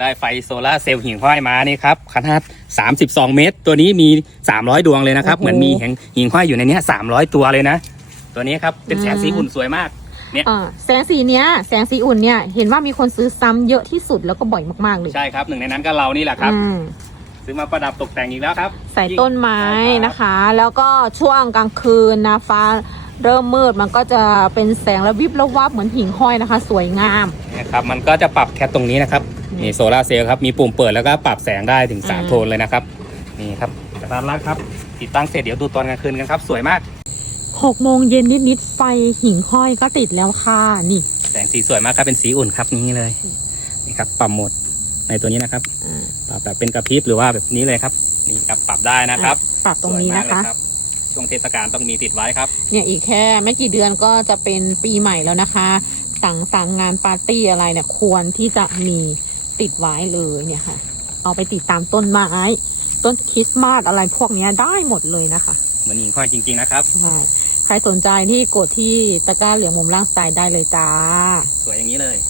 ได้ไฟโซลาร์เซลล์หิ่งห้อยมานี่ครับขนาด 32 เมตร ตัวนี้มี 300 ดวงเลยนะครับโอ้โหเหมือนมีหิ่งห้อยอยู่ในเนี้ย300 ตัวเลยนะ ตัวนี้ครับเป็นแสงสีอุ่นสวยมากอ่าแสงสีเนี้ยแสงสีอุ่นเนี่ยเห็นว่ามีคนซื้อซ้ำเยอะที่สุดแล้วก็บ่อยมากๆเลยใช่ครับหนึ่งในนั้นก็เรานี่แหละครับอืมซื้อมาประดับตกแต่งอีกแล้วครับ ใส่ต้นไม้ใช่รับนะคะ แล้วก็ช่วงกลางคืนนะฟ้าเริ่มมืดมันก็จะเป็นแสงระวิบระวับเหมือนหิ่งห้อยนะคะ สวยงามนะครับมันก็จะปรับแค่ตรงนี้นะครับอื มมีโซลาร์เซลล์ครับ มีปุ่มเปิดแล้วก็ปรับแสงได้ถึงอืม3โทนเลยนะครับ นี่ครับกระดานรักครับ ติดตั้งเสร็จเดี๋ยวดูตอนกลางคืนกันครับ สวยมากหกโมงเย็นนิดๆไฟหิ่งห้อยก็ติดแล้วค่ะนี่ แสงสีสวยมากครับเป็นสีอุ่นครับนี่เลย นี่ครับปรับโหมดในตัวนี้นะครับอ่าปรับแบบเป็นกระพริบหรือว่าแบบนี้เลยครับ นี่ครับปรับได้นะครับ ปรับตรงนี้สวยนะมากเลยคะรับช่วงเทศกาลต้องมีติดไว้ครับ เนี่ยอีกแค่ไม่กี่เดือนก็จะเป็นปีใหม่แล้วนะคะ สั่งสั่งงานปาร์ตี้อะไรเนี่ยควรที่จะมี ติดไว้เลยเนี่ยค่ะ เอาไปติดตามต้นไม้ ต้นคริสต์มาสอะไรพวกเนี้ยได้หมดเลยนะคะเหมือนหิ่งห้อยจริง ๆ นะครับใช่ใครสนใจที่กดที่ตะกร้าเหลืองมุมล่างซ้ายได้เลยจ้า สวยอย่างนี้เลยใ